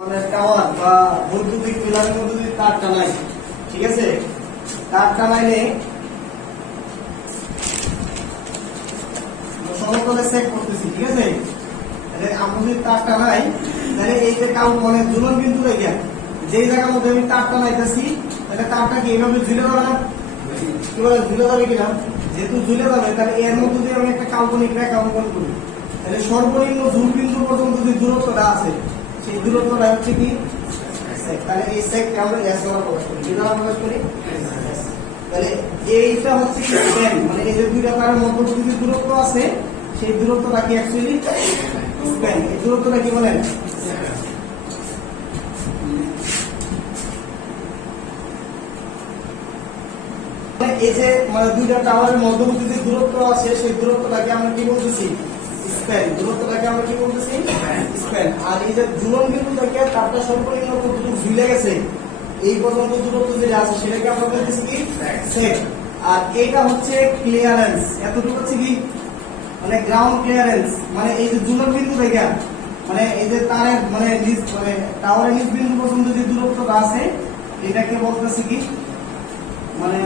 মানে টাওয়ার বা বৈদ্যুতিক পিলারের মধ্যে যদি তার টানাই, ঠিক আছে, তার টানাইলে সমতলে সেট করতেছি, ঠিক আছে। তাহলে আমরা যদি তার টানাই, তাহলে এই যে কাউন্ট মানে ঝুলন বিন্দু রেখে যেই জায়গার মধ্যে আমি তার টানাইতেছি, তাহলে তারটা কি এইভাবে ঝুলে যাবে না? কি বলে ঝুলে যাবে কিনা? যেহেতু ঝুলে যাবে, তাহলে এর মধ্যে যদি আমি একটা কাল্পনিক রেখা অঙ্কন করি, তাহলে সর্বনিম্ন ঝুল বিন্দু পর্যন্ত যে দূরত্বটা আছে, সেই দূরত্বটা হচ্ছে কি সেক। তাহলে এই সেককে আমরা এস দ্বারা প্রকাশ করি। কি দ্বারা প্রকাশ করি? তাহলে এইটা হচ্ছে কি স্প্যান, মানে এই যে দুইটা তারের মধ্যবর্তী যে দূরত্ব আছে, সেই দূরত্বটা কি অ্যাকচুয়ালি স্প্যান। এই দূরত্বটা কি বলেন? এই যে মানে দুইটা টাওয়ারের মধ্যবর্তী যে দূরত্ব আছে, সেই দূরত্বটাকে আমরা কি বলতেছি? স্প্যান। দূরত্বটাকে আমরা কি বলতেছি? স্প্যান। আর এই যে ঝুলন বিন্দু থেকে তারটা সর্বনিম্ন কতটুকু ঝুলে গেছে, এই পর্যন্ত দূরত্ব যেটা আছে, সেটাকে আমরা বলতেছি কি সেক। আর এইটা হচ্ছে ক্লিয়ারেন্স। এতটুকু হচ্ছে কি মানে গ্রাউন্ড ক্লিয়ারেন্স। মানে এই যে ঝুলন বিন্দু থেকে মানে এই যে তারের মানে নিচ মানে টাওয়ারের নিচ বিন্দু পর্যন্ত যে দূরত্বটা আছে, এটাকে বলতেছি কি মানে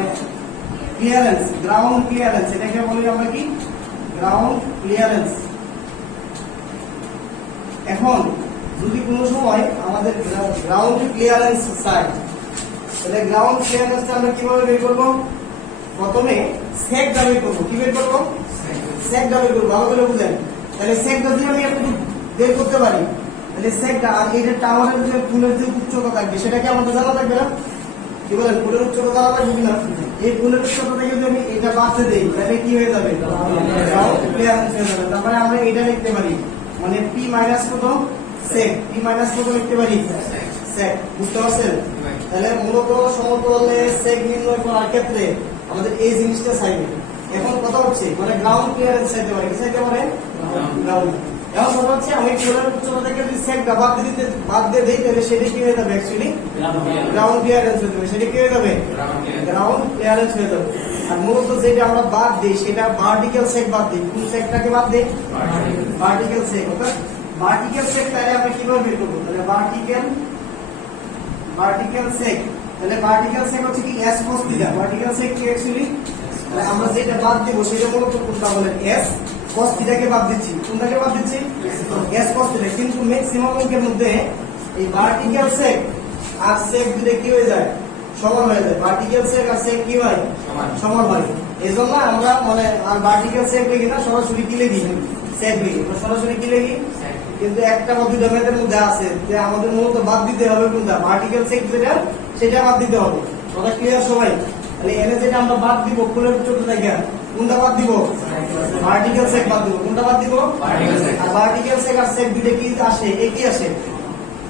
ক্লিয়ারেন্স, গ্রাউন্ড ক্লিয়ারেন্স। এটাকে বলি আমরা কি গ্রাউন্ড ক্লিয়ারেন্স। এখন যদি কোনো সময় আমাদের গ্রাউন্ড ক্লিয়ারেন্স চাই, তাহলে গ্রাউন্ড ক্লিয়ারেন্সটা আমরা কিভাবে বের করব? প্রথমে সেকটা বের করব। কি বের করব? সেকটা বের করব। ভালো করে বুঝেন। তাহলে সেকটা যদি আমি একটু বের করতে পারি, তাহলে সেকটা আর এই যে টাওয়ারের যে পুলের যে উচ্চতা থাকবে, সেটাকে আমাদের জানা থাকবে না? কি বলেন? পুলের উচ্চতা জানা থাকবে কিনা? এই পুলের উচ্চতা থেকে যদি আমি এটা বাড়তে দেই, তাহলে কি হয়ে যাবে? গ্রাউন্ড ক্লিয়ারেন্স হয়ে যাবে। তারপরে আমরা এটা লিখতে পারি মানে পি মাইনাস কত সেক, পি মাইনাস কত লিখতে পারি সেক। বুঝতে পারছেন? তাহলে মূলত সমতলে সেক নির্ণয় করার ক্ষেত্রে আমাদের এই জিনিসটা চাইবে। এখন কথা হচ্ছে মানে গ্রাউন্ড ক্লিয়ারেন্স চাইতে পারে। কি চাইতে পারে? গ্রাউন্ড। এখন কথা হচ্ছে আমি পুলের উচ্চতা থেকে যদি সেকটা বাদ দিয়ে দিই, তাহলে সেটা কি হয়ে যাবে? অ্যাকচুয়ালি গ্রাউন্ড ক্লিয়ারেন্স হয়ে যাবে। সেটা কি হয়ে যাবে? গ্রাউন্ড ক্লিয়ারেন্স হয়ে যাবে। আর মূলত যেটা আমরা বাদ দিই, সেটা ভার্টিক্যাল সেক বাদ দিই। কোন সেকটাকে বাদ দিই? ভার্টিক্যাল সেক। অর্থাৎ ভার্টিক্যাল সেক তাহলে আমরা কিভাবে বের করব? তাহলে ভার্টিক্যাল সেক। তাহলে ভার্টিক্যাল সেক হচ্ছে কি s cos থিটা। ভার্টিক্যাল সেক কি অ্যাকচুয়ালি তাহলে আমরা যেটা বাদ দেব সেটা মূলত কোনটা বলেন? s cos থিটাকে বাদ দিচ্ছি। কোনটাকে বাদ দিচ্ছি? s cos theta. কিন্তু ম্যাক্সিমাম অঙ্কের মধ্যে এই ভার্টিক্যাল সেক আর সেক দুটো কি হয়ে যায়? সমান হয়ে যায়। ভার্টিক্যাল সেক আর সেক কি হয়? সমান হয়। এজন্য আমরা মানে আর ভার্টিক্যাল সেক লিখি না, সরাসরি কি লিখি? সেক লিখি। সরাসরি কি লিখি? কিন্তু একটা বা দুইটা ম্যাথের মধ্যে আছে যে আমাদের মূলত বাদ দিতে হবে কোনটা? ভার্টিক্যাল সেক যেটা, সেটা বাদ দিতে হবে। কথা ক্লিয়ার সবাই? তাহলে এনে যেটা আমরা বাদ দিব পুলের উচ্চতা থেকে, কোনটা বাদ দিব? ভার্টিক্যাল সেক বাদ দিব। কোনটা বাদ দিব? আর ভার্টিক্যাল সেক আর সেক দুইটা কি আসে? একই আসে।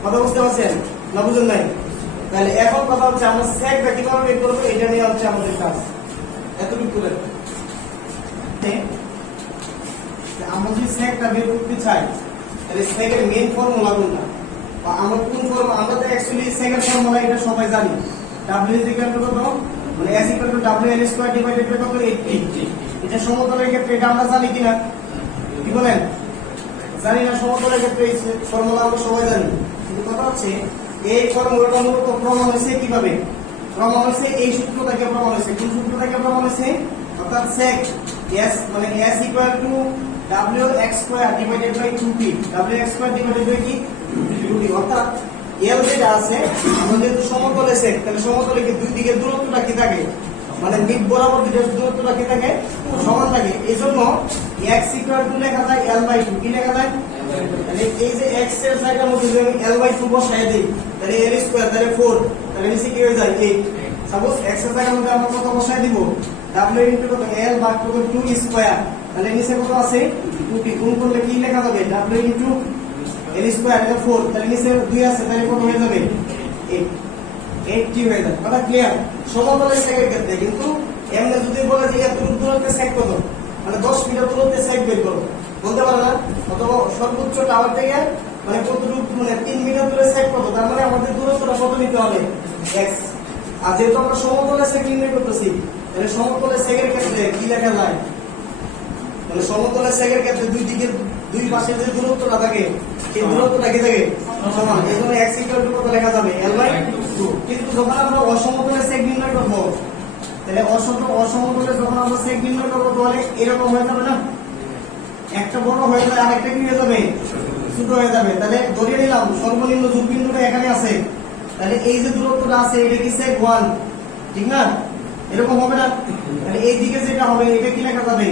কথা বুঝতে পারছেন না? বুঝেন নাই? তাহলে এখন কথা হচ্ছে আমরা সেকটা কিভাবে বের করবো, এটা নিয়ে হচ্ছে আমাদের কাজ। এতটুকু করে আমরা যদি সেকটা বের করতে চাই, তাহলে সেকের মেইন ফর্মুলা কোনটা বা আমরা কোন ফর্মুলা? আমরা তো অ্যাকচুয়ালি সেকেন্ড ফর্মুলা এটা সবাই জানি। W is equal to কত? মানে S equal to WL square divided by কত? 80। এটা সমতলের ক্ষেত্রে এটা আমরা জানি কিনা? কি বলেন? জানি না। সমতলের ক্ষেত্রে এই ফর্মুলা আমরা সবাই জানি। কিন্তু কথা হচ্ছে এই ফর্মুলাটা মূলত প্রমাণ হয়েছে কিভাবে? প্রমাণ হয়েছে এই সূত্র থেকে প্রমাণ হয়েছে। কোন সূত্র থেকে প্রমাণ হয়েছে? অর্থাৎ sec S মানে S equal to WX square divided by 2P। WX square divided by কি? 2P। অর্থাৎ L যেটা আছে, আমরা যেহেতু সমতলে sec, তাহলে সমতলে কি দুই দিকের দূরত্বটা কি থাকে? মানে মিড বরাবর দুইটার দূরত্বটা কি থাকে? সমান থাকে। এইজন্য x equal to লেখা যায় L/2। কি লেখা যায়? তাহলে এই যে x এর জায়গার মধ্যে যদি আমি L/2 বসায় দেই, তাহলে L স্কয়ার তাহলে 4, তাহলে নিচে কি হয়ে যায়? 8। সাপোজ x এর জায়গার মধ্যে আমরা কত বসায় দিব? W ইনটু কত? L ভাগ কত? 2 স্কয়ার। তাহলে নিচে কত আছে? 2t। গুণ করলে কি লেখা যাবে? W ইনটু L স্কয়ার তাহলে 4, তাহলে নিচে 2 আছে, তাহলে কত হয়ে যাবে? 8। 8t হয়ে যাবে। কথা ক্লিয়ার? সমতলের সেকের ক্ষেত্রে। কিন্তু এমনি যদি বলে যে এত দূরত্বে সেক কত, মানে 10 মিটার দূরত্বে সেক বের করো, বলতে পারে না? অথবা সর্বোচ্চ টাওয়ার থেকে মানে কতটুকু মানে 3 মিটার দূরে সেক কত, তার মানে আমাদের দূরত্বটা কত নিতে হবে? x। আর যেহেতু আমরা সমতলে সেক নির্ণয় করতেছি, তাহলে সমতলে সেকের ক্ষেত্রে কি লেখা যায়? মানে সমতলে সেকের ক্ষেত্রে দুই দিকে দুই পাশে যে দূরত্বটা থাকে, এই দূরত্বটা কি থাকে সমান, এজন্য x ইকুয়াল টু কত লেখা যাবে l বাই 2। কিন্তু যখন আমরা অসমতলে সেক নির্ণয় করব, তাহলে অসমতলে যখন আমরা সেক নির্ণয় করব তাহলে এরকম হয়ে যাবে না, একটা বড় হয়ে যাবে আর একটা কি হয়ে যাবে ছোট হয়ে যাবে। তাহলে ধরে নিলাম সর্বনিম্ন যোগ বিন্দুটা এখানে আছে, তাহলে এই যে দূরত্বটা আছে এটা কি সেক 1, ঠিক না? এরকম হবে না? তাহলে এই দিকে যেটা হবে এটা কি লেখা যাবে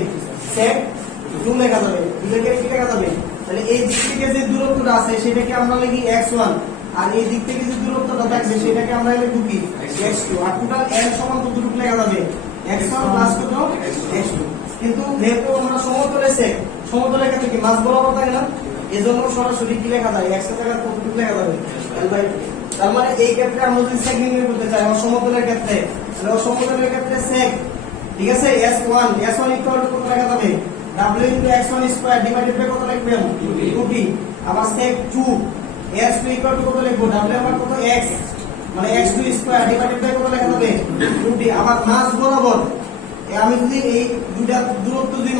সেক 2 লেখা যাবে, দুটোকে কি লেখা যাবে। তাহলে এই দিক থেকে যে দূরত্বটা আছে সেটাকে আমরা লিখি x1, আর এই দিক থেকে যে দূরত্বটা থাকবে সেটাকে আমরা লিখি কি x2, আর টোটাল l সমান কতটুকু লেখা যাবে x1 প্লাস কত x2। কিন্তু যেহেতু আমরা সমতলে সেক, সমতলে ক্ষেত্রে কি মাঝ বরাবর থাকে না, এজন্য সরাসরি কি লেখা যায় x এর জায়গায় কতটুকু লেখা যাবে l বাই 2। তার মানে এই ক্ষেত্রে আমরা যদি সেক নির্ণয় করতে চাই অসমতলের ক্ষেত্রে, তাহলে অসমতলের ক্ষেত্রে সেক, ঠিক আছে, s1 ইকুয়াল টু কত লেখা যাবে w into x1 square divided by কত লিখবে 2t। আবার sec 2 s2 ইকুয়াল টু কত লিখবো w আবার কত x, মানে x2 স্কয়ার ডিভাইডেড বাই কত লেখা যাবে 2t। আবার মাস বরাবর আমি যদি এই দুইটা দূরত্ব যদি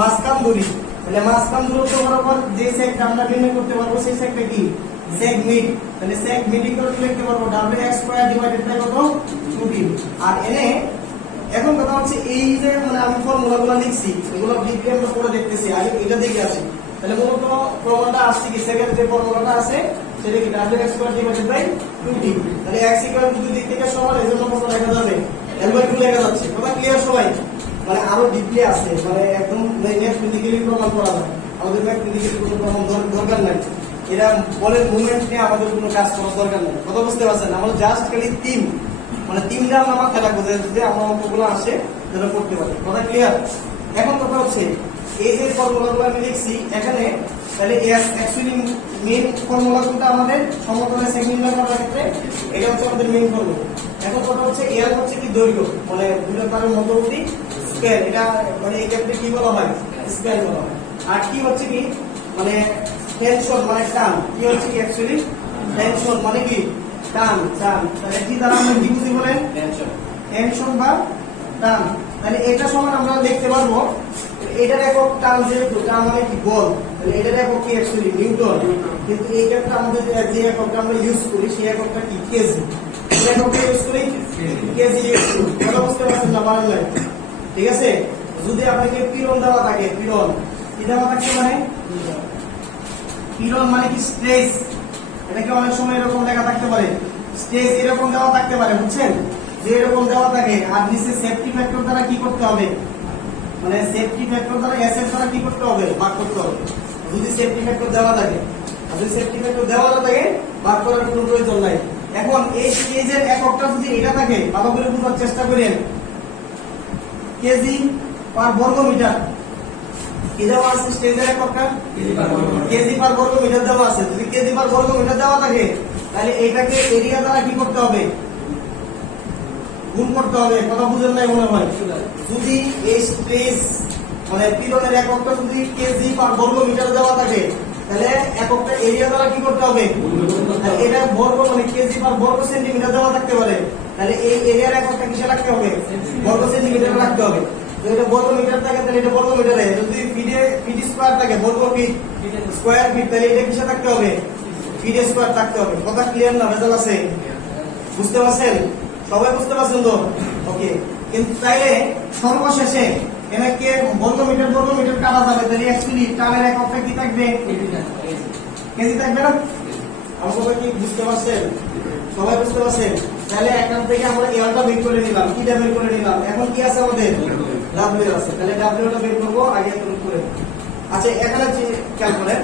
মাসকাম ধরি, তাহলে মাসকাম দূরত্ব বরাবর যে সেকটা আমরা নির্ণয় করতে পারবো সেই সেকটা কি sec মিড। তাহলে sec মিড ইকুয়াল টু লিখতে পারবো w x square divided by কত 2t। আর এনে এখন কথা হচ্ছে এই যে মানে আমি ফর্মুলাগুলো লিখছি এগুলো ডিপলি আমরা পরে দেখতেছি, আগে এটা দেখে আসি। তাহলে মূলত প্রমাণটা আসছে কি সেকেন্ড যে ফর্মুলাটা আছে সেটা কি w x square divided by 2t। তাহলে x ইকুয়াল টু দিক থেকে সমান, এজন্য কত লেখা যাবে l বাই 2 লেখা যাচ্ছে। কথা ক্লিয়ার সবাই? মানে আরো ডিপলি আছে, মানে একদম ম্যাথমেটিক্যালি প্রমাণ করা যায়, আমাদের ম্যাথমেটিক্যালি কোনো প্রমাণ দরকার নাই, এরা বলের মুভমেন্ট নিয়ে আমাদের কোনো কাজ করার দরকার নাই। কথা বুঝতে পারছেন? আমাদের জাস্ট খালি তিনটা আমরা মাথায় রাখবো যে আমরা অঙ্কগুলো আসে যেন করতে পারি। কথা ক্লিয়ার? এখন কথা হচ্ছে এই যে ফর্মুলাগুলো আমি লিখছি এখানে, তাহলে অ্যাকচুয়ালি মেইন ফর্মুলা কোনটা আমাদের সমতলে সেক নির্ণয় করার ক্ষেত্রে, এটা হচ্ছে আমাদের মেইন ফর্মুলা। এখন কথা হচ্ছে এর হচ্ছে কি দৈর্ঘ্য, মানে দুটো তারের মধ্যবর্তী স্কয়ার, এটা মানে এই ক্ষেত্রে কি বলা হয় স্কয়ার বলা হয়। আর কি হচ্ছে কি মানে টেনশন মানে টান, কি হচ্ছে কি অ্যাকচুয়ালি টেনশন মানে কি টান। তাহলে কি দ্বারা আমরা কি বুঝি বলেন টেনশন বা টান। তাহলে এটা সমান আমরা দেখতে পারবো এটার একক টান, যেহেতু টান মানে কি বল, তাহলে এটার একক কি অ্যাকচুয়ালি নিউটন। কিন্তু এই ক্ষেত্রে আমাদের যে এককটা আমরা ইউজ করি সেই এককটা কি কেজি, এই এককটা ইউজ করি কেজি। কথা বুঝতে পারছেন না পারেন নাই? ঠিক আছে? যদি আপনাকে পীড়ন দেওয়া থাকে, পীড়ন কি দেওয়া থাকে মানে পীড়ন মানে কি স্ট্রেস, এটাকে অনেক সময় এরকম লেখা থাকতে পারে স্ট্রেস এরকম দেওয়া থাকতে পারে, বুঝছেন? যে এরকম দেওয়া থাকে আর নিচে সেফটি ফ্যাক্টর দ্বারা কি করতে হবে, মানে সেফটি ফ্যাক্টর দ্বারা এস এর দ্বারা কি করতে হবে ভাগ করতে হবে। যদি সেফটি ফ্যাক্টর দেওয়া থাকে, আর যদি সেফটি ফ্যাক্টর দেওয়া না থাকে ভাগ করার কোনো প্রয়োজন নাই। এখন এই স্টেজের এককটা যদি এটা থাকে, ভালো করে বোঝার চেষ্টা করেন, কেজি পার বর্গ মিটার কি দেওয়া আছে স্টেজের এককটা কেজি পার বর্গ মিটার দেওয়া আছে। যদি কেজি পার বর্গ মিটার দেওয়া থাকে তাহলে এটাকে এরিয়া দ্বারা কি করতে হবে গুণ করতে হবে। কথা বুঝেন নাই মনে হয়? যদি এই স্ট্রেস মানে পীড়নের এককটা যদি কেজি পার বর্গ মিটার দেওয়া থাকে তাহলে এককটা এরিয়া দ্বারা কি করতে হবে, এটা বর্গ মানে কেজি পার বর্গ সেন্টিমিটার দেওয়া থাকতে পারে, তাহলে এই এরিয়ার এককটা কিসে রাখতে হবে বর্গ সেন্টিমিটারে রাখতে হবে। তো এটা বর্গ মিটার থাকে তাহলে এটা বর্গ মিটারে, যদি ফিট স্কয়ার থাকে বর্গ ফিট স্কয়ার ফিট, তাহলে এটা কিসে থাকতে হবে ফিট স্কয়ার থাকতে হবে। কথা ক্লিয়ার না? ভেজাল আছে? বুঝতে পারছেন? সবাই বুঝতে পারছেন তো? ওকে। কিন্তু তাইলে সর্বশেষে এনাকে বর্গ মিটার কাটা যাবে, তাহলে অ্যাকচুয়ালি টানের এককটা কি থাকবে কেজি থাকবে না? আমার কথা কি বুঝতে পারছেন? সবাই বুঝতে পারছেন? তাহলে এখান থেকে আমরা এলটা বের করে নিলাম, কিটা বের করে নিলাম, এখন কি আছে আমাদের ডাব্লিউ আছে। তাহলে ডাব্লিউটা বের করবো আগে করে। আচ্ছা এখানে খেয়াল করেন,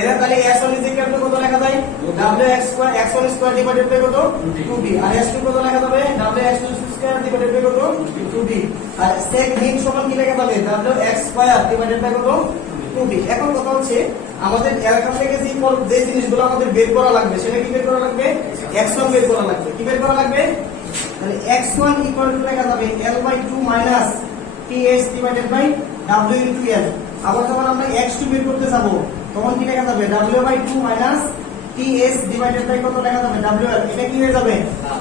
এরা তাহলে x1 ইজ ইকুয়াল টু কত লেখা যায় wx square x1 square divided by কত 2t, আর x2 কত লেখা যাবে wx2 স্কয়ার ডিভাইডেড বাই কত 2t, আর sec মিড সমান কি লেখা যাবে wx স্কয়ার ডিভাইডেড বাই কত 2t। এখন কথা হচ্ছে আমাদের এখান থেকে যে জিনিসগুলো আমাদের বের করা লাগবে সেটা কি বের করা লাগবে x1 বের করা লাগবে। কি বের করা লাগবে? তাহলে x1 ইকুয়াল টু লেখা যাবে l by 2 minus ts divided by w into l। আবার যখন আমরা x2 বের করতে যাব তখন কি লেখা যাবে w by 2 minus ts divided by কত লেখা যাবে wl, এটা কি হয়ে যাবে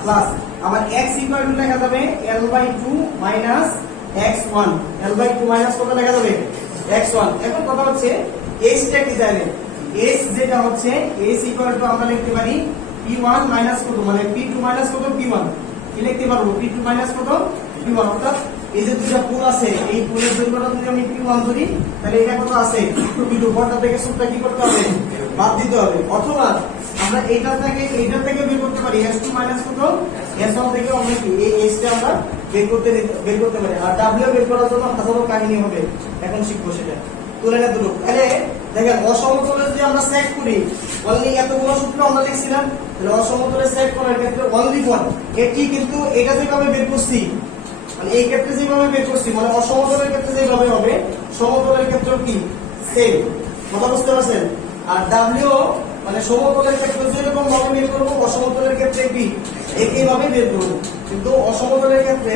প্লাস। আবার x ইকুয়াল টু লেখা যাবে l by 2 minus x1, l by 2 minus কত লেখা যাবে x1। এখন কথা হচ্ছে এইচটা কি জানেন s যেটা হচ্ছে s ইকুয়াল টু আমরা লিখতে পারি p1 মাইনাস কত মানে p2 মাইনাস কত p1 কি লিখতে পারবো p2 মাইনাস কত p1 অর্থাৎ এই যে দুটো পুল আছে এই পুলের দৈর্ঘ্যটা যদি আমি p1 ধরি তাহলে এটা কত আছে p2 বড়টা থেকে ছোটটা কি করতে হবে বাদ দিতে হবে অথবা আমরা এইটা থেকে বের করতে পারি s2 মাইনাস কত s1 থেকে আমরা কি এই s টা আমরা বের করতে পারি আর w বের করার জন্য হাজারো কাহিনী হবে এখন শিখবো সেটা তুলনা দুটো তাহলে দেখেন অসমতলে যদি আমরা সেট করি অনলি এতগুলো সূত্র আমরা লিখছিলাম তাহলে অসমতলে সেট করার ক্ষেত্রে অনলি ওয়ান এটি কিন্তু এটা যেভাবে বের করছি মানে এই ক্ষেত্রে যেভাবে বের করছি মানে অসমতলের ক্ষেত্রে যেভাবে হবে সমতলের ক্ষেত্রে কি সেম কথা বুঝতে পারছেন আর w মানে সমতলের ক্ষেত্রে যেরকম ভাবে বের করব অসমতলের ক্ষেত্রে কি একইভাবে বের করব কিন্তু অসমতলের ক্ষেত্রে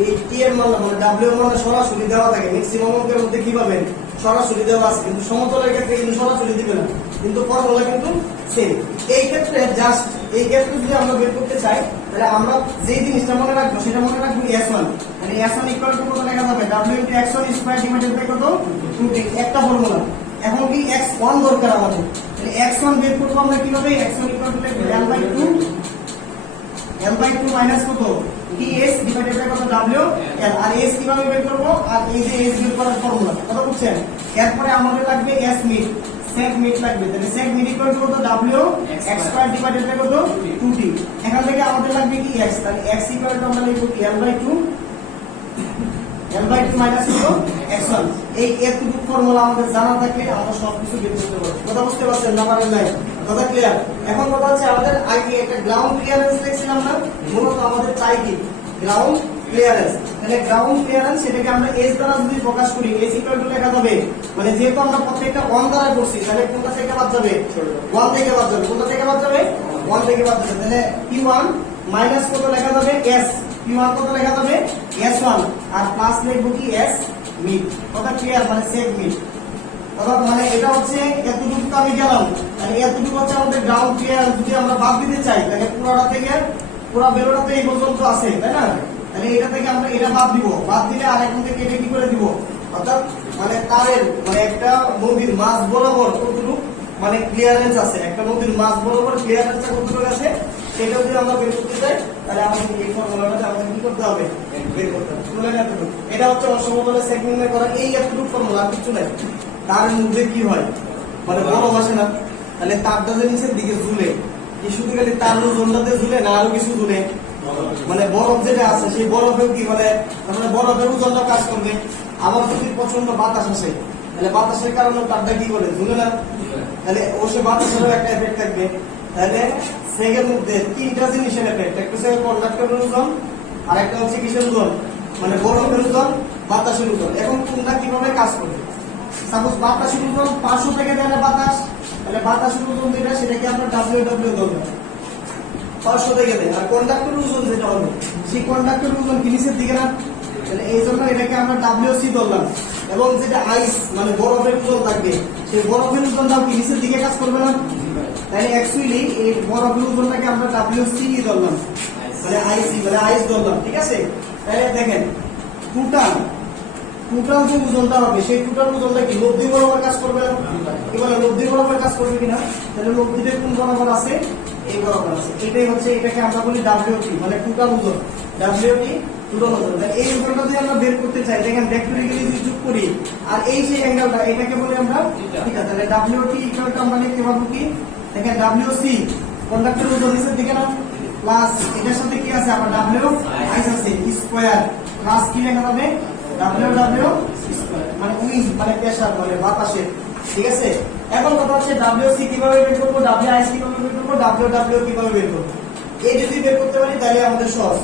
এই t এর মান মানে w এর মান সরাসরি দেওয়া থাকে ম্যাক্সিমাম অঙ্কের মধ্যে কি পাবেন সরাসরি দেওয়া আছে কিন্তু সমতলের ক্ষেত্রে কিন্তু সরাসরি দিবে না কিন্তু ফর্মুলা কিন্তু সেম এই ক্ষেত্রে জাস্ট এই ক্ষেত্রে যদি আমরা বের করতে চাই তাহলে আমরা যেই জিনিসটা মনে রাখবো সেটা মনে রাখবো s1 মানে s1 ইকুয়াল টু কত লেখা যাবে w * x1 square divided by কত 2t একটা ফর্মুলা এখন কি x1 দরকার আমাদের তাহলে x1 বের করব আমরা কিভাবে x1 equal to l/2 minus কত ts ডিভাইডেড বাই কত w l আর s কিভাবে বের করব আর এই যে s বের করার ফর্মুলা কত বুঝছেন এরপরে আমাদের লাগবে s মিড sec মিড লাগবে তাহলে sec মিড ইকুয়াল টু কত w x square divided by কত 2t এখান থেকে আমাদের লাগবে কি x তাহলে x ইকুয়াল টু আমরা লিখব কি l/2 মাইনাস কত x1 এই এতটুকু ফর্মুলা আমাদের জানা থাকলে আমরা সবকিছু বের করতে পারবো কথা বুঝতে পারছেন না পারেন নাই কথা ক্লিয়ার এখন কথা হচ্ছে আমাদের আগে একটা গ্রাউন্ড ক্লিয়ারেন্স লিখছিলাম না মূলত আমাদের চাই কি গ্রাউন্ড ক্লিয়ারেন্স তাহলে গ্রাউন্ড ক্লিয়ারেন্স সেটাকে আমরা s দ্বারা যদি প্রকাশ করি s ইকুয়াল টু লেখা যাবে মানে যেহেতু আমরা প্রত্যেকটা 1 দ্বারা করছি তাহলে কোনটা থেকে বাদ যাবে 1 থেকে বাদ যাবে কোনটা থেকে বাদ যাবে 1 থেকে বাদ যাবে তাহলে p1 মাইনাস কত লেখা যাবে s p1 কত লেখা যাবে s1 আর প্লাস লিখব কি s মিড কথা ক্লিয়ার মানে সেক মিড অর্থাৎ মানে এটা হচ্ছে এতটুকু তো আমি গেলাম তাহলে এতটুকু হচ্ছে আমাদের গ্রাউন্ড ক্লিয়ার যদি আমরা বাদ দিতে চাই তাহলে পুরোটা থেকে পুরো বেরোটাতে এই পর্যন্ত আছে তাই না তাহলে এটা থেকে আমরা এটা বাদ দিলে আর এখন থেকে এটা কি করে দিব অর্থাৎ মানে তারের মানে একটা নদীর মাছ বরাবর কতটুকু মানে ক্লিয়ারেন্স আছে একটা নদীর মাছ বরাবর ক্লিয়ারেন্সটা কতটুকু আছে সেটা যদি আমরা বের করতে চাই তাহলে আমাদের এই ফর্মুলাটা আমাদের কি করতে হবে বের করতে হবে তুলে নিতে হবে এটা হচ্ছে অসমতলে সেক নির্ণয় করা এই এতটুকু ফর্মুলা কিছু নাই তার মধ্যে কি হয় মানে বরফ আসে না তাহলে তারটা যে নিচের দিকে ঝুলে কি শুধু খালি তার ওজনটাতে ঝুলে না আরো কিছু ঝুলে মানে বরফ যেটা আছে সেই বরফেও কি মানে তাহলে বরফের ওজনটা কাজ করবে আবার যদি প্রচন্ড বাতাস আসে তাহলে বাতাসের কারণে তারটা কি করে ঝুলে না তাহলে অবশ্যই বাতাসেরও একটা এফেক্ট থাকবে তাহলে সেকের মধ্যে তিনটা জিনিসের এফেক্ট একটা হচ্ছে কন্ডাক্টরের ওজন আর একটা হচ্ছে কিসের ওজন মানে বরফের ওজন বাতাসের ওজন এখন কোনটা কিভাবে কাজ করবে সাপোজ বাতাসের ওজন 500 থেকে দেয় বাতাস তাহলে বাতাসের ওজন যেটা সেটাকে আমরা WW ধরব 500 থেকে দেয় আর কন্ডাক্টরের ওজন যেটা হবে সেই কন্ডাক্টরের ওজন কি নিচের দিকে না তাহলে এই জন্য এটাকে আমরা WC ধরলাম এবং যেটা আইস মানে বরফের ওজন থাকবে সেই বরফের ওজনটাও কি নিচের দিকে কাজ করবে না তাহলে অ্যাকচুয়ালি এই বরফের ওজনটাকে আমরা WC ধরলাম মানে আইসি মানে আইস ধরলাম ঠিক আছে তাহলে দেখেন টোটাল যে ওজনটা হবে সেই টোটাল ওজনটা কি লব্ধি বরাবর কাজ করবে না কি বলে লব্ধি বরাবর কাজ করবে কিনা তাহলে লব্ধিটা কোন বরাবর আছে এই বরাবর আছে এটাই হচ্ছে এটাকে আমরা বলি WT মানে টোটাল ওজন WT টোটাল ওজন এই ওজনটা যদি আমরা বের করতে চাই দেখেন ভেক্টরিক্যালি যদি যোগ করি আর এই সেই অ্যাঙ্গেলটা এটাকে বলি আমরা ঠিক আছে তাহলে WT ইকুয়াল টু আমরা লিখতে পারবো কি দেখেন WC কন্ডাক্টর ওজন নিচের দিকে না প্লাস এটার সাথে কি আছে আবার W আইস আছে স্কয়ার প্লাস কি লেখা হবে WW স্কয়ার মানে উইন্ড মানে প্রেসার মানে বাতাসের ঠিক আছে এখন কথা হচ্ছে WC কিভাবে বের করব WIS কিভাবে বের করব WW কিভাবে বের করব এই যদি বের করতে পারি তাহলে আমাদের সহজ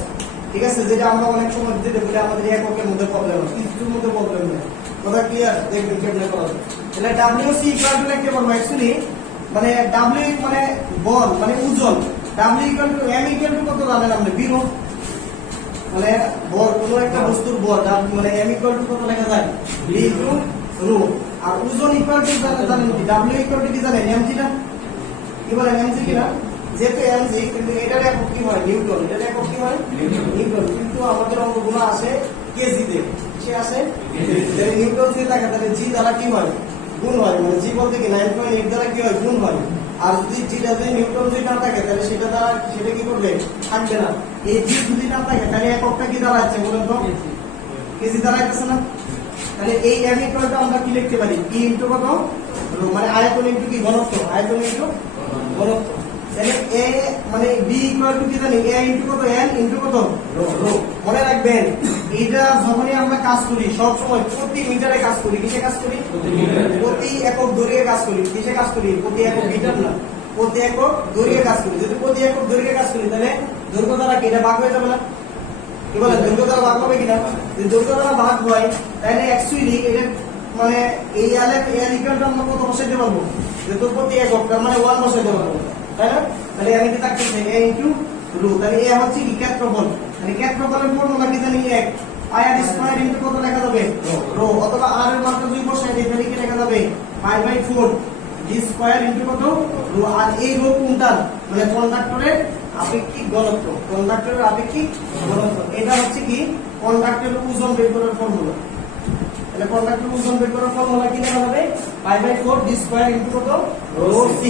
ঠিক আছে যেটা আমরা অনেক সময় দিতে বলি আমাদের এককের মধ্যে প্রবলেম হয় কিছুর মধ্যে প্রবলেম নেই কথা ক্লিয়ার দেখবেন কেমনে করা যায় তাহলে WC ইকুয়াল টু লিখতে পারবো অ্যাকচুয়ালি মানে W মানে বল মানে ওজন W equal to M equal to কত জানেন আপনি বিরো মানে বল কোন একটা বস্তুর বল মানে m ইকুয়াল টু কত লেখা যায় v ইনটু রো আর ওজন ইকুয়াল টু জানেন কি w ইকুয়াল টু কি জানেন mg না কি বলেন mg কি না যেহেতু mg কিন্তু এটার একক কি হয় নিউটন এটার একক কি হয় নিউটন কিন্তু আমাদের অঙ্কগুলো আসে কেজি তে সে আসে যদি নিউটন যদি থাকে তাহলে g দ্বারা কি হয় গুণ হয়, মানে জি বলতে কি 9.8 দ্বারা কি হয় গুণ হয়। আর যদি জিটা যদি নিউটন যদি না থাকে তাহলে সেটা দ্বারা সেটা কি করবে থাকবে না। এই জি যদি না থাকে তাহলে এককটা কি দাঁড়াচ্ছে বলুন তো, কেজি দাঁড়াইতেছে না। তাহলে এই m ইকুয়ালটা আমরা কি লিখতে পারি, p ইনটু কত রো, মানে আয়তন ইনটু কি ঘনত্ব, আয়তন ইনটু ঘনত্ব। তাহলে a মানে b ইকুয়াল টু কি জানি, a ইনটু কত n ইনটু কত রো। মনে রাখবেন এটা যখনই আমরা কাজ করি সব সময় প্রতি মিটারে কাজ করি, কিসে কাজ করি, প্রতি একক দৈর্ঘ্যে কাজ করি, কিসে কাজ করি, প্রতি একক মিটার না, প্রতি একক দৈর্ঘ্যে কাজ করি। যদি প্রতি একক দৈর্ঘ্যে কাজ করি তাহলে দৈর্ঘ্য দ্বারা কি এটা ভাগ হয়ে যাবে না, কি বলেন, দৈর্ঘ্য দ্বারা ভাগ হবে কিনা। যদি দৈর্ঘ্য দ্বারা ভাগ হয় তাহলে অ্যাকচুয়ালি এটা মানে এই এল ইকুয়ালটা আমরা কত বসাইতে পারবো, যেহেতু প্রতি একক তার মানে 1 বসাইতে পারবো, তাই না। তাহলে আমি কি থাকতেছে a ইনটু রো, তাহলে a হচ্ছে কি ক্ষেত্রফল, মানে ক্ষেত্রফলের ফর্মুলা কি জানি, এক পাই আর স্কয়ার ইনটু কত লেখা যাবে রো, অথবা r এর মানটা যদি বসাই দিই তাহলে কি লেখা যাবে pi by 4 d square into কত রো। আর এই রো কোনটা, মানে কন্ডাক্টরের আপেক্ষিক ঘনত্ব, কন্ডাক্টরের আপেক্ষিক ঘনত্ব। এটা হচ্ছে কি কন্ডাক্টরের ওজন বের করার ফর্মুলা। তাহলে কন্ডাক্টরের ওজন বের করার ফর্মুলা কি লেখা যাবে, pi by 4 d square into কত রো c।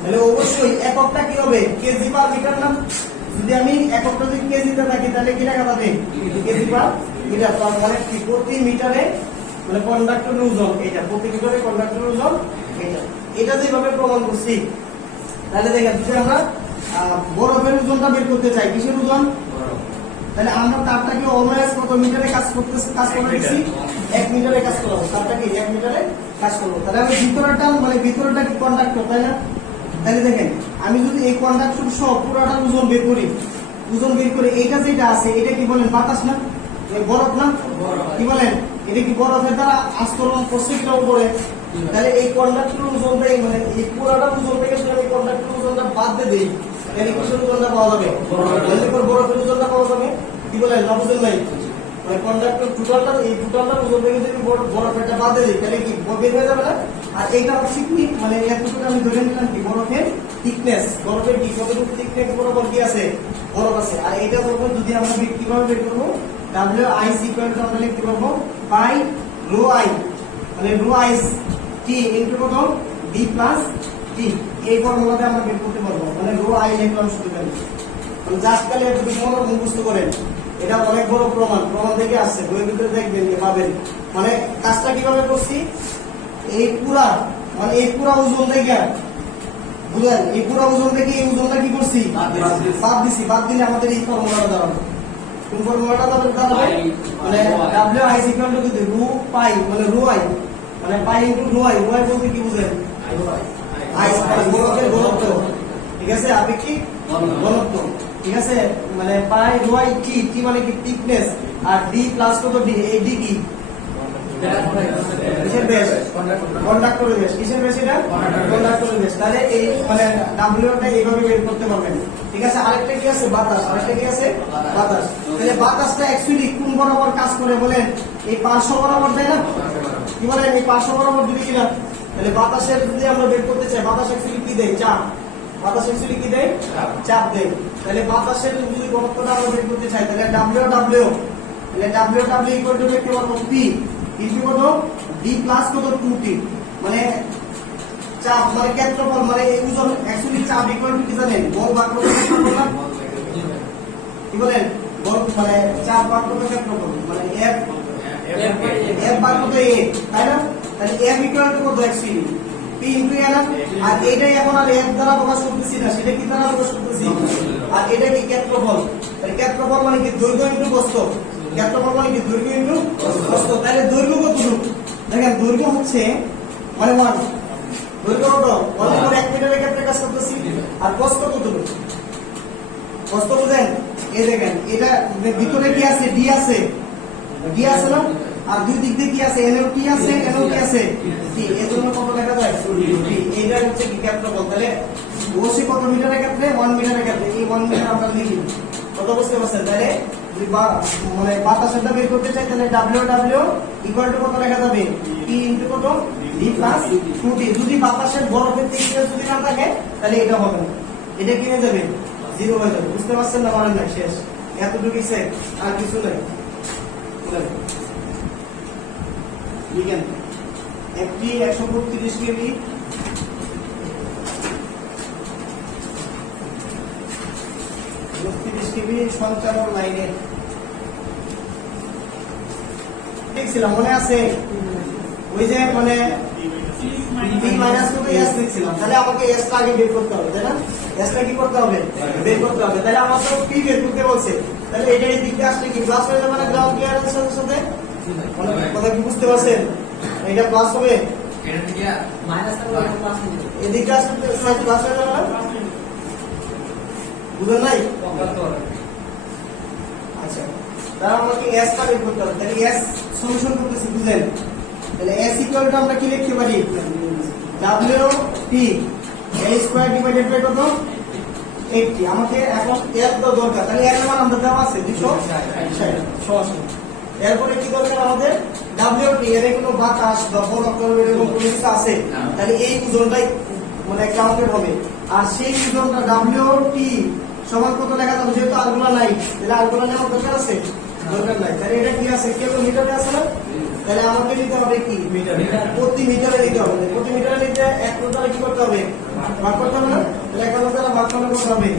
তাহলে অবশ্যই এককটা কি হবে, কেজি পার মিটার না। যদি আমি এককটা যদি কেজিতে থাকি তাহলে কি লেখা যাবে, কেজি পার মিটার। তার মানে কি প্রতি মিটারে মানে কন্ডাক্টরের ওজন এটা, প্রতি মিটারে কন্ডাক্টরের ওজন এটা। এটা যেভাবে প্রমাণ করছি তাহলে দেখেন, যদি আমরা বরফের ওজনটা বের করতে চাই, কিসের ওজন, তাহলে আমরা তারটাকে অলওয়েজ কত মিটারে কাজ করে দিচ্ছি, 1 মিটারে কাজ করব, তারটাকে 1 মিটারে কাজ করব। তাহলে আমি ভিতরটা মানে ভিতরটা কি কন্ডাক্টর, তাই না। তাহলে দেখেন আমি যদি এই কন্ডাক্টর সহ পুরোটা ওজন বের করি, ওজন বের করে এইটা যেটা আছে এটা কি বলেন বাতাস না, বরফ না, কি বলেন, এটা কি বরফের দ্বারা আস্তরণ করছে কিনা উপরে। তাহলে এই কন্ডাক্টর ওজনটাই মানে এই পুরোটা ওজন থেকে যদি আমি কন্ডাক্টর ওজনটা বাদ দিয়ে দিই তাহলে কিসের ওজনটা পাওয়া যাবে, বরফের ওজনটা পাওয়া যাবে, কি বলেন না বুঝেন নাই। মানে কন্ডাক্টর টোটালটা এই টোটালটা ওজন থেকে যদি বরফেরটা বাদ দিয়ে দিই তাহলে কি বের হয়ে যাবে না। আর এইটা হচ্ছে কি মানে এতটুকু আমি ধরে নিলাম কি বরফের থিকনেস, বরফের কি কতটুকু থিকনেস বরাবর কি আছে, বরফ আছে। আর এইটা বরফ যদি আমরা কিভাবে বের করবো, W I ইকুয়াল টু আমরা লিখতে পারবো পাই রো আই, মানে রো আই টি ইনটু কত d প্লাস টি। এই ফর্মুলাতে আমরা বের করতে পারবো, মানে রো আই লিখলাম শুধু খালি, মানে জাস্ট খালি একটু মনে মুখস্থ করেন। এটা অনেক বড় প্রমাণ, প্রমাণ থেকে আসছে, বইয়ের ভিতরে দেখবেন পাবেন। মানে কাজটা কিভাবে করছি, এই পুরা মানে এই পুরা ওজন থেকে বুঝলেন, এই পুরা ওজন থেকে এই ওজনটা কি করছি বাদ দিছি, বাদ দিলে আমাদের এই ফর্মুলাটা দাঁড়াবে। কোন ফর্মুলাটা দাঁড়াবে, মানে W I ইকুয়াল টু কি রো পাই, মানে রো আই মানে pi into rho I, rho I বলতে কি বুঝেন, আই বরফের ঘনত্ব, ঠিক আছে, আপেক্ষিক ঘনত্ব, ঠিক আছে, মানে পাই রো আই টি, টি মানে কি থিকনেস, আর ডি প্লাস কত ডি, এই ডি কি কিসের বেস, কন্ডাক্টরের বেস, কিসের বেস এটা, কন্ডাক্টরের বেস। তাহলে এই মানে ডাব্লিউটা এইভাবে বের করতে পারবেন, ঠিক আছে। আরেকটা কি আছে বাতাস, আরেকটা কি আছে বাতাস। তাহলে বাতাসটা অ্যাকচুয়ালি কোন বরাবর কাজ করে বলেন, এই পার্শ্ব বরাবর, তাই না, কি বলেন, এই পার্শ্ব বরাবর যদি কিনা। তাহলে বাতাসের যদি আমরা বের করতে চাই, বাতাস অ্যাকচুয়ালি কি দেয়, চাপ, বাতাস অ্যাকচুয়ালি কি দেয়, চাপ দেয়। তাহলে বাতাসের যদি ঘনত্বটা আমরা বের করতে চাই তাহলে ডাব্লিউ, তাহলে ডাব্লিউ ইকুয়াল টু লিখতে পারবো পি ইনটু কত ডি প্লাস কত 2t, মানে চাপ মানে ক্ষেত্রফল, মানে এই ওজন অ্যাকচুয়ালি চাপ ইকুয়াল টু কি জানেন, বল ভাগ কত ক্ষেত্রফল না, কি বলেন, বল মানে চাপ ভাগ কত ক্ষেত্রফল, মানে এফ ভাগ কত এ, তাই না। তাহলে এফ ইকুয়াল টু কত অ্যাকচুয়ালি পি ইনটু এ না। আর এইটাই এখন আর এফ দ্বারা প্রকাশ করতেছি না, সেটা কি দ্বারা প্রকাশ করতেছি, আর এটা কি ক্ষেত্রফল। তাহলে ক্ষেত্রফল মানে কি দৈর্ঘ্য ইনটু প্রস্থ, ক্ষেত্রফল মানে কি দৈর্ঘ্য ইনটু প্রস্থ। তাহলে দৈর্ঘ্য কতটুকু, দেখেন দৈর্ঘ্য হচ্ছে মানে 1, দৈর্ঘ্য কত 1 মিটারের ক্ষেত্রে কাজ করতেছি। আর প্রস্থ কতটুকু, প্রস্থ বুঝেন, এই দেখেন এটা ভিতরে কি আছে, ডি আছে, ডি আছে না, আর দুই দিক দিয়ে কি আছে, এনও কি আছে, এনও কি আছে টি, এর জন্য কত লেখা যায় টি। এইটা হচ্ছে কি ক্ষেত্রফল। তাহলে অবশ্যই কত মিটারের ক্ষেত্রে, 1 মিটারের ক্ষেত্রে, এই 1 মিটার আমরা লিখি, কত বুঝতে পারছেন। তাহলে মানে বাতাসটা বের করতে চাই তাহলে ডাব্লিউ ইকুয়াল টু কত লেখা যাবে, টি ইনটু কত ডি প্লাস 2t। যদি বাতাসের বরফের থিকনেস যদি না থাকে তাহলে এটা হবে না, এটা কি হয়ে যাবে, 0 হয়ে যাবে। বুঝতে পারছেন না, মানে না, শেষ, এতটুকুই সে, আর কিছু নাই। লিখেন একটি 132 কেবি, সঞ্চালন লাইনে দেখছিলাম, মনে আছে? ওই যে মানে B মাইনাস কত S দেখছিলাম, তাহলে আমাকে S টা আগে বের করতে হবে, তাই না? S টা কি করতে হবে? বের করতে হবে। তাহলে আমার তো P বের করতে বলছে, তাহলে এটা এই দিকটা আসলে কি প্লাস হয়ে যাবে না গ্রাউন্ড ক্লিয়ারেন্সের সাথে সাথে? মানে কথা কি বুঝতে পারছেন? এটা প্লাস হবে, এটা থেকে মাইনাস করলে প্লাস হয়ে যাবে। এই দিকটা আসলে প্লাস হয়ে যাবে না? বুঝলেন নাই? আচ্ছা, তাহলে আমাকে S টা বের করতে হবে। তাহলে S সলিউশন করতেছি, বুঝলেন? তাহলে S ইকুয়াল টু আমরা কি লিখতে পারি? WP A square divided by কত? 80। আমাকে এখন L তো দরকার, তাহলে L এর মান আমরা দেওয়া আছে 260। এরপরে কি দরকার আমাদের? WP এর কোনো বাতাস বা বরফের এরকম কোনো কিছু আছে, তাহলে এই ওজনটাই মানে কাউন্টেড হবে। আর সেই ওজনটা WT সমান কত লেখা যাবে? যেহেতু আরগুলো নাই, তাহলে আরগুলো নেওয়ার দরকার আছে? দরকার নাই। তাহলে এটা কি আছে? কিলোমিটারে আছে না? তাহলে আমাকে নিতে হবে কি? মিটার। প্রতি মিটারে নিতে হবে। প্রতি মিটারে নিতে 1 দ্বারা কি করতে হবে? ভাগ করতে হবে না? তাহলে 1 দ্বারা ভাগ করলে কত হবে?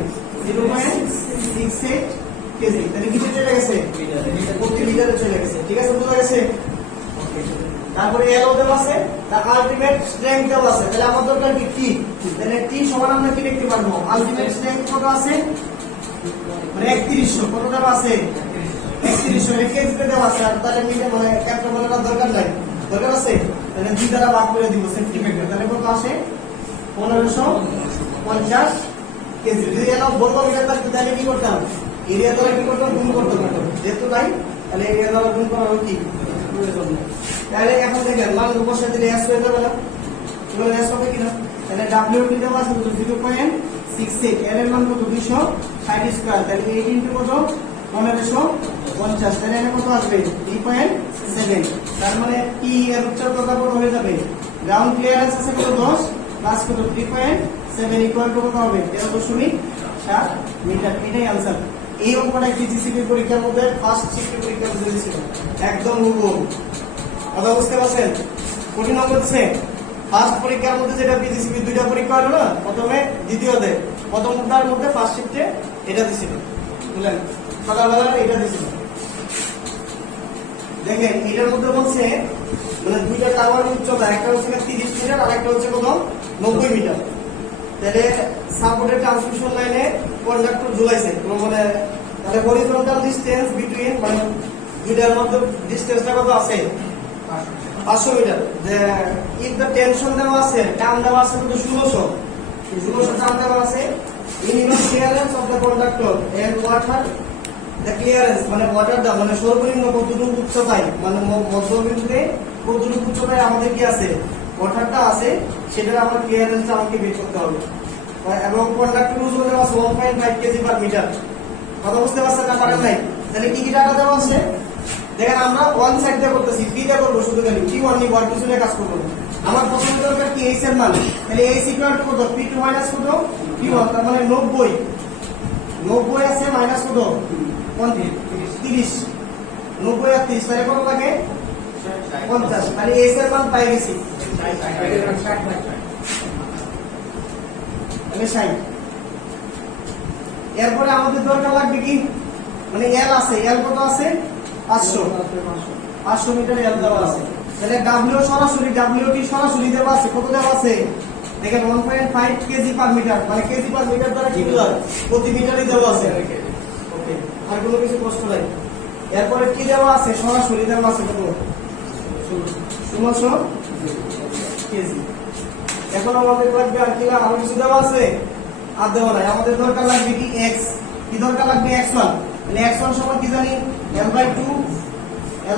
0.68 কেজি। তাহলে কি চলে গেছে? প্রতি মিটারে চলে গেছে। ঠিক আছে, বুঝা গেছে? তারপরে L দেওয়া আছে, তার আলটিমেট স্ট্রেংথ দেওয়া আছে। তাহলে আমার দরকার কি? T। তাহলে T সমান আমরা কি লিখতে পারবো? আলটিমেট স্ট্রেংথ কত আছে? মানে 3100। কত দেওয়া আছে? 3100 কেজিতে দেওয়া আছে। আর তাহলে মিটার মানে একটা বলার দরকার নাই, দরকার আছে? তাহলে 2 দ্বারা ভাগ করে দিব সেফটি ফ্যাক্টর। তাহলে কত আসে? 1550 কেজি। যদি এর বলবো মিটার থাকতে, তাহলে কি করতাম? এরিয়া দ্বারা কি করতাম? গুণ করতে পারতাম। যেহেতু নাই, তাহলে এরিয়া দ্বারা গুণ করা কি প্রয়োজন নেই। তাহলে এখন দেখেন মান বসে দিলে S হয়ে যাবে না? এবারে S হবে কিনা? তাহলে WP দেওয়া আছে 0.68, L এর মান কত? 260 স্কয়ার। তাহলে 8 ইনটু কত? 1550। তাহলে এটা কত আসবে? 3.7। তার মানে P এর উচ্চতা কত হয়ে যাবে? গ্রাউন্ড ক্লিয়ারেন্স আছে কত? 10 প্লাস কত? 3.7 ইকুয়াল টু কত হবে? 13.7 মিটার। এটাই आंसर। এই অঙ্কটা টিজিসিপি পরীক্ষার মধ্যে ফার্স্ট শিফট পরীক্ষা দিয়েছিল, একদম হুবহু। কথা বুঝতে পারছেন? কঠিন অঙ্ক দিচ্ছে। ফার্স্ট পরীক্ষার মধ্যে যেটা পিজিসিপি দুইটা পরীক্ষা হলো না, প্রথমে দ্বিতীয়তে, প্রথমটার মধ্যে ফার্স্ট শিফটে এটা দিছিল, বুঝলেন? সকালবেলা এটা দিছিল। দেখেন এটার মধ্যে বলছে মানে দুইটা টাওয়ার উচ্চতা, একটা হচ্ছে 30 মিটার আর একটা হচ্ছে কত? 90 মিটার। তাহলে সাপোর্টেড ট্রান্সমিশন লাইনে কন্ডাক্টর ঝুলাইছে, মানে তাহলে হরিজন্টাল ডিসটেন্স বিটুইন মানে দুইটার মধ্যে ডিসটেন্সটা কত আছে? 500 মিটার। যে ইফ দ্য টেনশন দেওয়া আছে, টার্ম দেওয়া আছে কত? 1600 টার্ম দেওয়া আছে। Minimum clearance of the conductor and water the clearance মানে ওয়াটারটা মানে সর্বনিম্ন কতটুকু উচ্চতায়, মানে মধ্যবিন্দুতে কতটুকু উচ্চতায় আমাদের কি আছে? ওয়াটারটা আছে, সেটার আমার ক্লিয়ারেন্সটা আমাকে বের করতে হবে। এবং কন্ডাক্টর ওজন দেওয়া আছে 1.5 কেজি পার মিটার। কথা বুঝতে পারছেন না? পারেন নাই? তাহলে কি কি টাকা দেওয়া আছে? দেখেন আমরা ওয়ান সাইড দিয়ে করতেছি, পি দিয়ে করবো শুধু, খালি P1 নিব আর কিছু কাজ করবো। আমার প্রথমে দরকার কি? H এর মান। তাহলে H ইকুয়াল টু কত? P2 মাইনাস কত? P1। তার মানে 90 আছে মাইনাস কত? 30। 90 আর 30 তাহলে কত লাগে? 50। তাহলে H এর মান পাই গেছি, তাহলে 60। এরপরে আমাদের দরকার লাগবে কি? মানে L আছে, L কত আছে? 500 মিটার L দেওয়া আছে। তাহলে W সরাসরি WT সরাসরি দেওয়া আছে, কত দেওয়া আছে? দেখেন 1.5 কেজি পার মিটার, মানে কেজি পার মিটার দ্বারা কি বোঝায়? প্রতি মিটারই দেওয়া আছে। ওকে, আর কোনো কিছু কষ্ট নাই। এরপরে কি দেওয়া আছে? সরাসরি দেওয়া আছে কত? 1600 কেজি। এখন আমাদের লাগবে আর কি? আরো কিছু দেওয়া আছে? আর দেওয়া নাই। আমাদের দরকার লাগবে কি? X। কি দরকার লাগবে? X1। তাহলে X1 সমান কি জানি?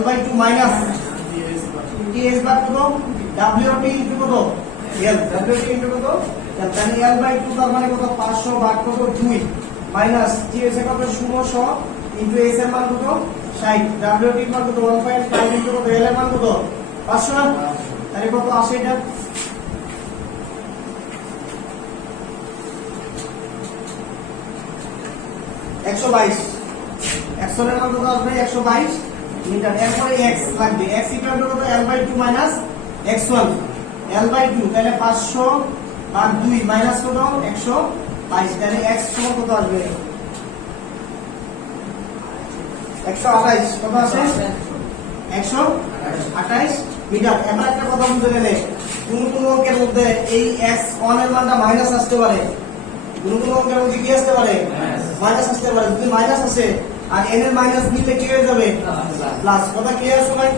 L/2 মাইনাস TS বার কত? WT ইনটু কত? L। WT ইনটু কত? তাহলে L/2 তার মানে কত? 500 ভাগ কত? 2 মাইনাস TS এর কত? 1600 ইনটু S এর মান কত? 60। WT এর মান কত? 1.5 ইনটু কত? L এর মান কত? 500। তাহলে কত আসে এটা? 122। X1 এর মান কত আসবে? 122 মিটার। এরপরে X লাগবে। X ইকুয়াল টু কত? L/2 মাইনাস x1 l/2 তাহলে 500 ভাগ 2 মাইনাস কত 122 তাহলে x সমান কত আসবে 128 কত আসে 128 মিটার। এবার একটা কথা বুঝে নেন, কোন অঙ্কের মধ্যে এই x1 এর মানটা মাইনাস আসতে পারে, কোন অঙ্কের মধ্যে কি আসতে পারে মাইনাস আসতে পারে। যদি মাইনাস আসে আর n এর মাইনাস মিললে কি হয়ে যাবে প্লাস। কথা ক্লিয়ার শোনাই,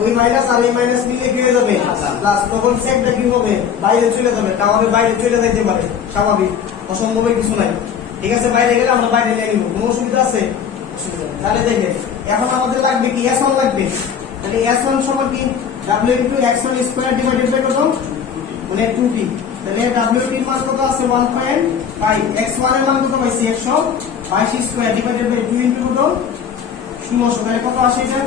ওই মাইনাস আর এই মাইনাস মিললে কি হয়ে যাবে প্লাস। তখন সেটটা কি হবে বাইরে চলে যাবে, টাওয়ারের বাইরে চলে যাইতে পারে, স্বাভাবিক, অসম্ভবের কিছু নাই। ঠিক আছে, বাইরে গেলে আমরা বাইরে নিয়ে নিব, কোনো অসুবিধা আছে? অসুবিধা নেই। তাহলে দেখেন এখন আমাদের লাগবে কি s1 লাগবে, তাহলে s1 সমান কি w into x1 square divided by কত মানে 2t। তাহলে w এর মান কত আছে 1.5, x1 এর মান কত পাইছি 122 স্কয়ার ডিভাইডেড বাই 2 ইনটু কত 1600, তাহলে কত আসে এটা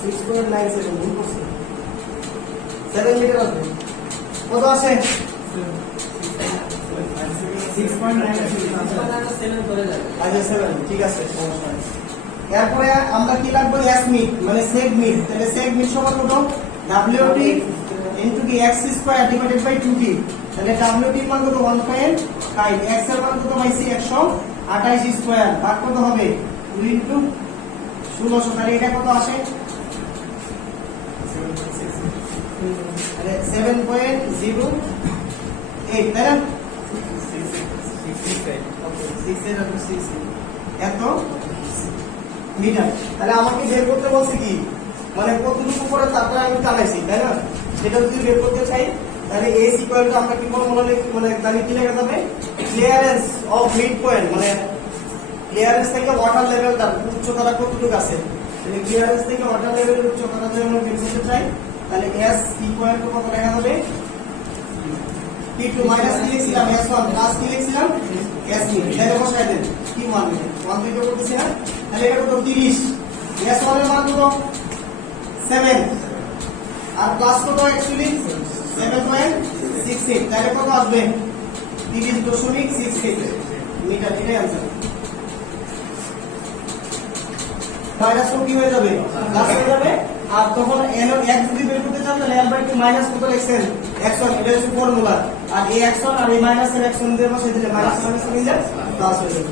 6.97 ভুল করছি 7 মিটার আসবে। কত আসে 6.97 আচ্ছা 7 ঠিক আছে সমস্যা নেই। এরপরে আমরা কি লাগবে s মিট মানে সেগ মিট, তাহলে সেগ মিট সমান কত wt ইনটু কি x square divided by 2t, তাহলে wt এর মান কত 1.5, x এর মান কত পাইছি 128 স্কয়ার ভাগ কত হবে 2 ইনটু 1600, তাহলে এটা কত আসে তাহলে 7.08 তাই না এত মিটার। তাহলে আমাকে বের করতে বলছে কি মানে কতটুকু করে তারপরে আমি টানাইছি তাই না, সেটা যদি বের করতে চাই তাহলে এস ইকুয়াল টু আমরা কি ফর্মুলা মানে জানি কি লেখা যাবে ক্লিয়ারেন্স অফ মিড পয়েন্ট, মানে ক্লিয়ারেন্স থেকে ওয়াটার লেভেলটা উচ্চতাটা কতটুকু আছে, তাহলে ক্লিয়ারেন্স থেকে ওয়াটার লেভেলের উচ্চতাটা যদি আমরা বের করতে চাই তাহলে এস ইকুয়াল টু কত লেখা যাবে P2 মাইনাস কি লিখছিলাম S1 প্লাস কি লিখছিলাম S মিড, তাহলে বসায় দেন কি মান 1 থেকে করতেছি না, তাহলে এটা কত 30, S1 এর মান কত 7 আর প্লাস কত অ্যাকচুয়ালি 7.68, তাহলে কত আসবে 30.68 মিটার, এটাই आंसर। মাইনাস কি হয়ে যাবে প্লাস হয়ে যাবে, আর তখন n এর x যদি বের করতে চান তাহলে l/2 মাইনাস কত লিখছেন x1, এটা হচ্ছে ফর্মুলা, আর এই x1 আর এই মাইনাস এর x1 দিয়ে বসে দিলে মাইনাস মাইনাস মিলে প্লাস হয়ে যাবে।